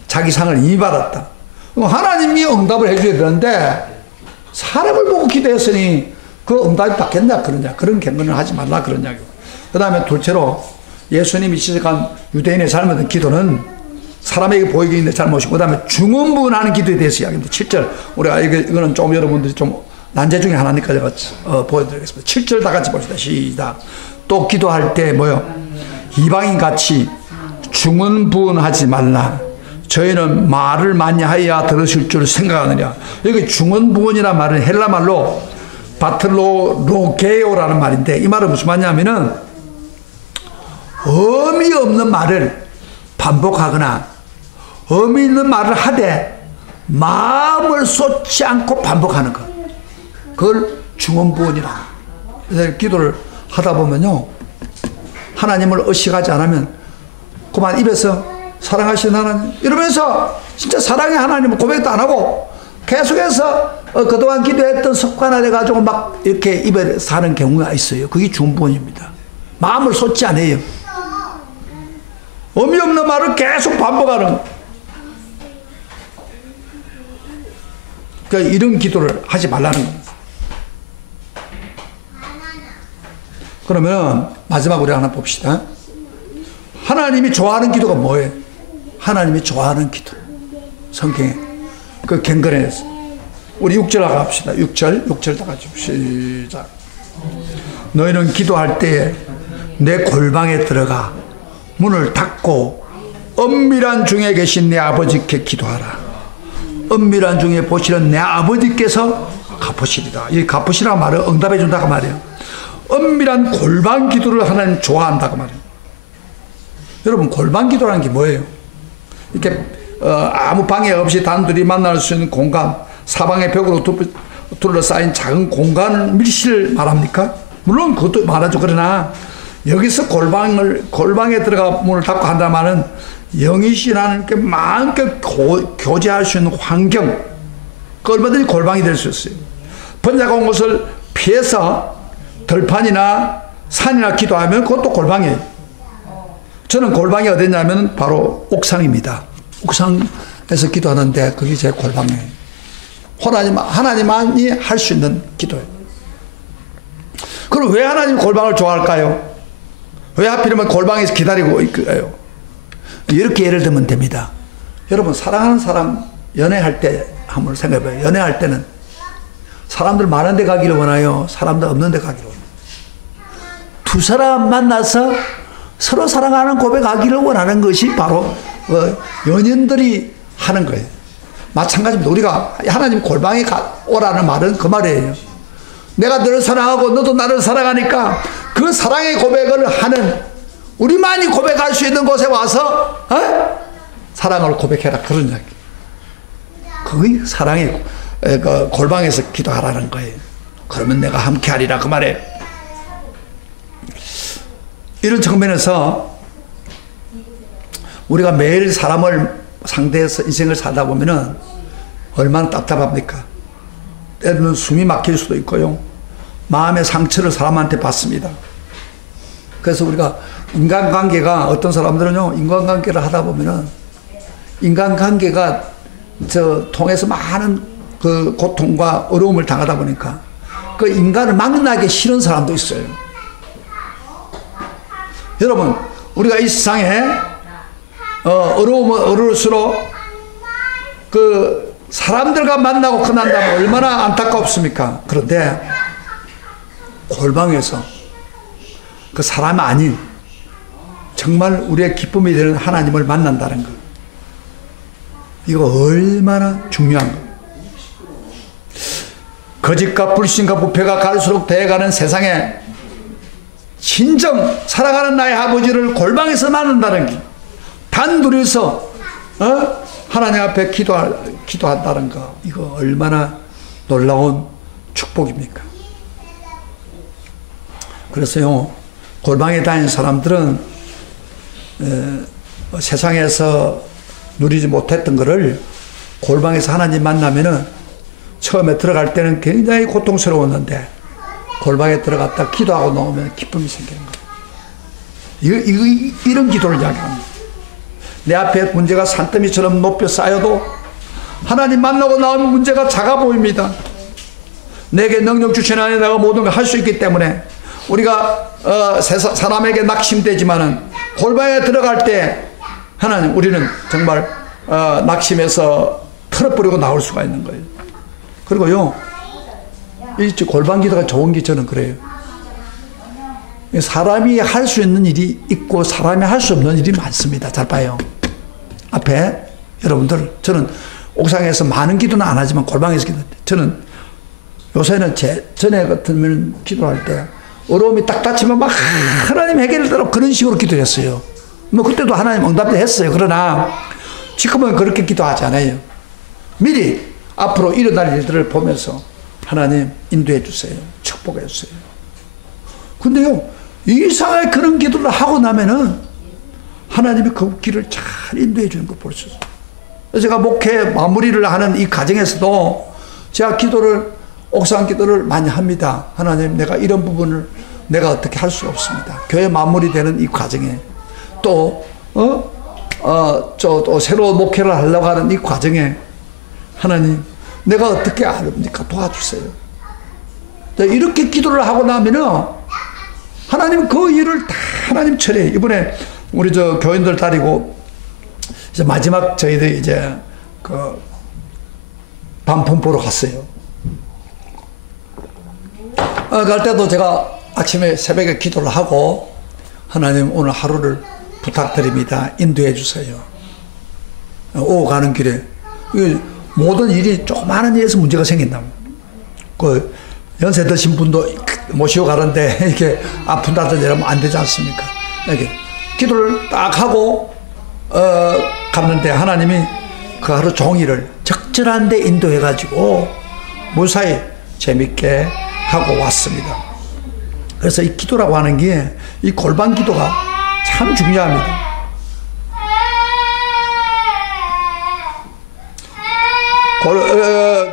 자기 상을 이미 받았다. 하나님이 응답을 해줘야 되는데 사람을 보고 기도했으니 그 응답이 받겠냐 그러냐, 그런 경건을 하지 말라 그런 이야기고. 그 다음에 둘째로 예수님이 시작한 유대인의 잘못된 기도는 사람에게 보이게 있는 잘못이고, 그 다음에 중언부언하는 기도에 대해서 이야기합니다. 7절 우리가 이거는 좀 여러분들이 좀 난제 중에 하나니까 제가 보여드리겠습니다. 7절 다 같이 봅시다. 시작. 또 기도할 때 뭐요? 이방인같이 중언부언하지 말라. 저희는 말을 많이 하여야 들으실 줄 생각하느냐. 여기 중언부언이라는 말은 헬라 말로 바틀로게오라는 말인데, 이 말은 무슨 말이냐면은 의미 없는 말을 반복하거나 의미 있는 말을 하되 마음을 쏟지 않고 반복하는 것, 그걸 중언부언이라. 그래서 기도를 하다 보면요, 하나님을 의식하지 않으면 그만 입에서 사랑하시는 하나님 이러면서 진짜 사랑의 하나님을 고백도 안 하고 계속해서 그동안 기도했던 습관을 해가지고 막 이렇게 입에 사는 경우가 있어요. 그게 중언부언입니다. 마음을 쏟지 않아요. 의미 없는 말을 계속 반복하는, 그러니까 이런 기도를 하지 말라는 겁니다. 그러면 마지막으로 우리 하나 봅시다. 하나님이 좋아하는 기도가 뭐예요? 하나님이 좋아하는 기도, 성경에 그 경건에서 우리 6절 갑시다. 6절 다 같이 시작. 너희는 기도할 때에 내 골방에 들어가 문을 닫고 은밀한 중에 계신 내 아버지께 기도하라. 은밀한 중에 보시는 내 아버지께서 갚으시리라. 이 갚으시라고 말은 응답해 준다고 말이에요. 은밀한 골방 기도를 하나님 좋아한다고 말이에요. 여러분, 골방 기도라는 게 뭐예요? 이렇게 아무 방해 없이 단둘이 만날 수 있는 공간, 사방의 벽으로 둘러싸인 작은 공간을 밀실 말합니까? 물론 그것도 말하죠. 그러나 여기서 골방에 들어가 문을 닫고 한다는 말은 영이신하는 게 마음껏 교제할 수 있는 환경, 그 얼마든지 골방이 될 수 있어요. 번화가 온 곳을 피해서 들판이나 산이나 기도하면 그것도 골방이에요. 저는 골방이 어디냐면 바로 옥상입니다. 옥상에서 기도하는데 그게 제 골방이에요. 하나님만이 할 수 있는 기도예요. 그럼 왜 하나님 골방을 좋아할까요? 왜 하필이면 골방에서 기다리고 있어요? 이렇게 예를 들면 됩니다. 여러분, 사랑하는 사람 연애할 때 한번 생각해봐요. 연애할 때는 사람들 많은 데 가기를 원해요? 사람들 없는 데 가기를 원해요? 두 사람 만나서 서로 사랑하는 고백하기를 원하는 것이 바로 연인들이 하는 거예요. 마찬가지입니다. 우리가 하나님 골방에 오라는 말은 그 말이에요. 내가 너를 사랑하고 너도 나를 사랑하니까 그 사랑의 고백을 하는, 우리만이 고백할 수 있는 곳에 와서 사랑을 고백해라, 그런 이야기. 그게 사랑의 골방에서 기도하라는 거예요. 그러면 내가 함께하리라, 그 말이에요. 이런 측면에서 우리가 매일 사람을 상대해서 인생을 살다 보면은 얼마나 답답합니까? 때로는 숨이 막힐 수도 있고요, 마음의 상처를 사람한테 받습니다. 그래서 우리가 인간관계가, 어떤 사람들은요, 인간관계를 하다 보면은 인간관계가 통해서 많은 그 고통과 어려움을 당하다 보니까 그 인간을 만나기 싫은 사람도 있어요. 여러분, 우리가 이 세상에 어려우면 어려울수록 그 사람들과 만나고 끝난다면 얼마나 안타깝습니까? 그런데 골방에서 그 사람 아닌 정말 우리의 기쁨이 되는 하나님을 만난다는 것, 이거 얼마나 중요한 거예요. 거짓과 불신과 부패가 갈수록 되어가는 세상에 진정 사랑하는 나의 아버지를 골방에서 만난다는 게, 단둘이서 하나님 앞에 기도한다는 거, 이거 얼마나 놀라운 축복입니까? 그래서요, 골방에 다니는 사람들은 세상에서 누리지 못했던 것을 골방에서 하나님 만나면은 처음에 들어갈 때는 굉장히 고통스러웠는데 골방에 들어갔다 기도하고 나오면 기쁨이 생기는 거예요. 이런 기도를 이야기합니다. 내 앞에 문제가 산더미처럼 높여 쌓여도 하나님 만나고 나오면 문제가 작아 보입니다. 내게 능력 주신 하나님, 내가 모든 걸 할 수 있기 때문에 우리가 사람에게 낙심되지만은 골방에 들어갈 때 하나님, 우리는 정말 낙심해서 털어버리고 나올 수가 있는 거예요. 그리고요, 이 골방 기도가 좋은 게 저는 그래요. 사람이 할 수 있는 일이 있고 사람이 할 수 없는 일이 많습니다. 잘 봐요. 앞에 여러분들, 저는 옥상에서 많은 기도는 안 하지만 골방에서 기도할 때, 저는 요새는 전에 같으면 기도할 때 어려움이 딱 닥치면 막 하나님 해결되도록 그런 식으로 기도했어요. 뭐 그때도 하나님 응답도 했어요. 그러나 지금은 그렇게 기도하지 않아요. 미리 앞으로 일어날 일들을 보면서 하나님 인도해 주세요. 축복해 주세요. 근데요, 이상하게 그런 기도를 하고 나면은 하나님이 그 길을 잘 인도해 주는 걸 볼 수 있어요. 제가 목회 마무리를 하는 이 과정에서도 제가 옥상 기도를 많이 합니다. 하나님, 내가 이런 부분을 내가 어떻게 할 수 없습니다. 교회 마무리되는 이 과정에 또 새로운 목회를 하려고 하는 이 과정에 하나님, 내가 어떻게 합니까? 도와주세요. 이렇게 기도를 하고 나면은 하나님 그 일을 다 하나님 처리해. 이번에 우리 교인들 다니고 이제 마지막 저희들 이제 그 반품 보러 갔어요. 갈 때도 제가 아침에 새벽에 기도를 하고 하나님, 오늘 하루를 부탁드립니다. 인도해 주세요. 오고 가는 길에 모든 일이 조그마한 일에서 문제가 생긴다. 그 연세 드신 분도 모시고 가는데 이렇게 아픈다든지 이러면 안 되지 않습니까? 이렇게 기도를 딱 하고 갔는데 하나님이 그 하루 종일을 적절한 데 인도해 가지고 무사히 재밌게 하고 왔습니다. 그래서 이 기도라고 하는 게, 이 골방 기도가 참 중요합니다.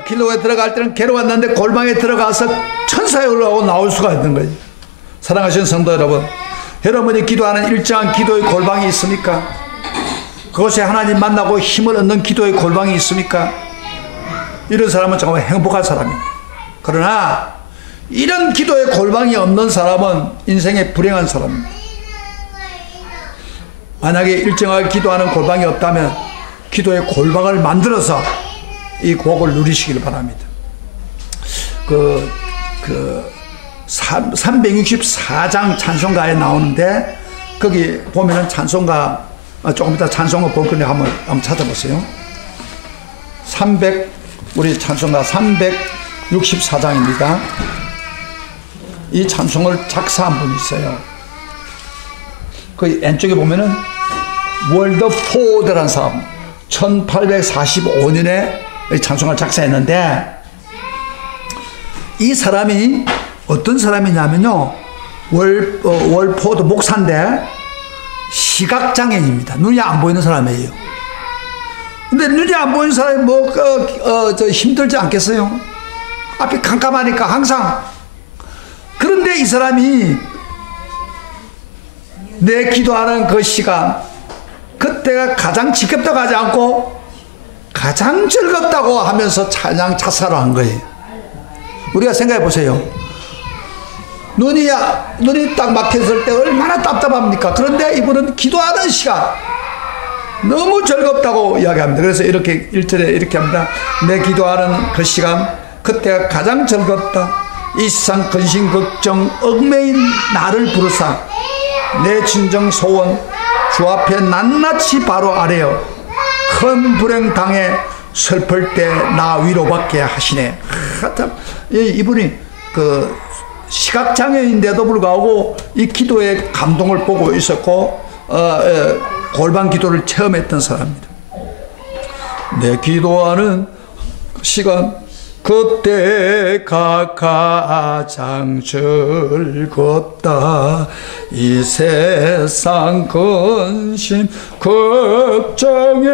길로에 들어갈 때는 괴로웠는데 골방에 들어가서 천사에 올라오고 나올 수가 있는 거예요. 사랑하시는 성도 여러분, 여러분이 기도하는 일정한 기도의 골방이 있습니까? 그곳에 하나님 만나고 힘을 얻는 기도의 골방이 있습니까? 이런 사람은 정말 행복한 사람입니다. 그러나 이런 기도의 골방이 없는 사람은 인생에 불행한 사람입니다. 만약에 일정하게 기도하는 골방이 없다면 기도의 골방을 만들어서 이 복을 누리시길 바랍니다. 364장 찬송가에 나오는데 거기 보면은 찬송가, 조금 이따 찬송가 볼 건데 한번 찾아보세요. 우리 찬송가 364장입니다. 이 찬송을 작사한 분이 있어요. 그 왼쪽에 보면은 월드 포드라는 사람, 1845년에 이 찬송을 작사했는데, 이 사람이 어떤 사람이냐면요, 월포드 목사인데 시각장애인입니다. 눈이 안 보이는 사람이에요. 근데 눈이 안 보이는 사람이 힘들지 않겠어요? 앞이 깜깜하니까 항상. 그런데 이 사람이 내 기도하는 그 시간, 그때가 가장 지겹다고 하지 않고 가장 즐겁다고 하면서 찬양 작사를 한 거예요. 우리가 생각해 보세요. 눈이 딱 막혔을 때 얼마나 답답합니까? 그런데 이분은 기도하는 시간 너무 즐겁다고 이야기합니다. 그래서 이렇게 1절에 이렇게 합니다. 내 기도하는 그 시간, 그때가 가장 즐겁다. 이 세상 근심 걱정 얽매인 나를 부르사 내 진정 소원 주 앞에 낱낱이 바로 아래요. 큰 불행 당해 슬플 때 나 위로받게 하시네. 이분이 그 시각장애인데도 불구하고 이 기도의 감동을 보고 있었고 골방 기도를 체험했던 사람입니다. 내 기도하는 시간, 그때가 가장 즐겁다. 이 세상 근심 걱정에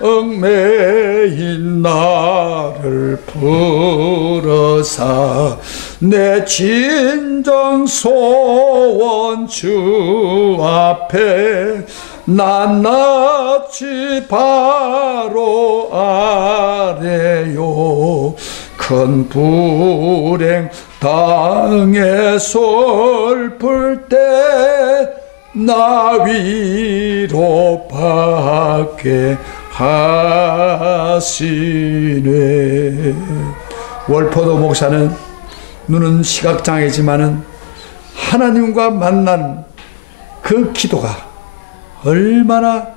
얽매인 나를 풀어사 내 진정 소원 주 앞에 낱낱이 바로 아래요. 큰 불행 당해 슬플 때 나 위로 받게 하시네. 월포도 목사는 눈은 시각장애지만은 하나님과 만난 그 기도가 얼마나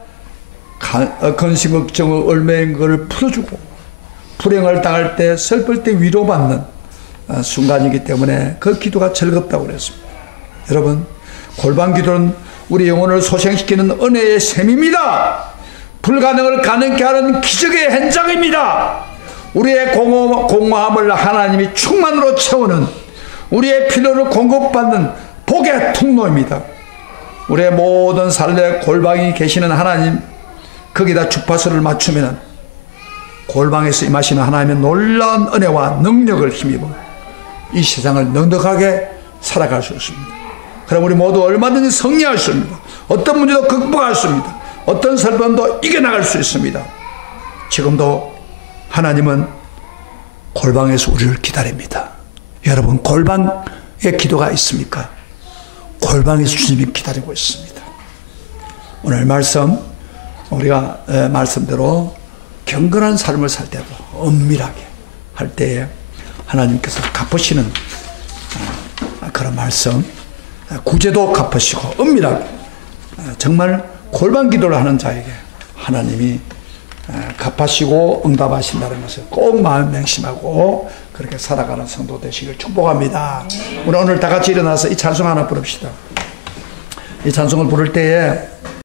근심 걱정을 얽매인 것을 풀어주고 불행을 당할 때 슬플 때 위로받는 순간이기 때문에 그 기도가 즐겁다고 그랬습니다. 여러분, 골방 기도는 우리 영혼을 소생시키는 은혜의 셈입니다. 불가능을 가능케 하는 기적의 현장입니다. 우리의 공허함을 하나님이 충만으로 채우는, 우리의 필요를 공급받는 복의 통로입니다. 우리의 모든 삶의 골방이 계시는 하나님, 거기다 주파수를 맞추면 골방에서 임하시는 하나님의 놀라운 은혜와 능력을 힘입어 이 세상을 넉넉하게 살아갈 수 있습니다. 그럼 우리 모두 얼마든지 승리할 수 있습니다. 어떤 문제도 극복할 수 있습니다. 어떤 슬픔도 이겨나갈 수 있습니다. 지금도 하나님은 골방에서 우리를 기다립니다. 여러분, 골방에 기도가 있습니까? 골방에서 주님이 기다리고 있습니다. 오늘 말씀, 우리가 말씀대로 경건한 삶을 살 때도 엄밀하게 할 때에 하나님께서 갚으시는 그런 말씀, 구제도 갚으시고 엄밀하게 정말 골방 기도를 하는 자에게 하나님이 갚으시고 응답하신다는 것을 꼭 마음 명심하고 그렇게 살아가는 성도 되시길 축복합니다. 우리 오늘 다 같이 일어나서 이 찬송 하나 부릅시다. 이 찬송을 부를 때에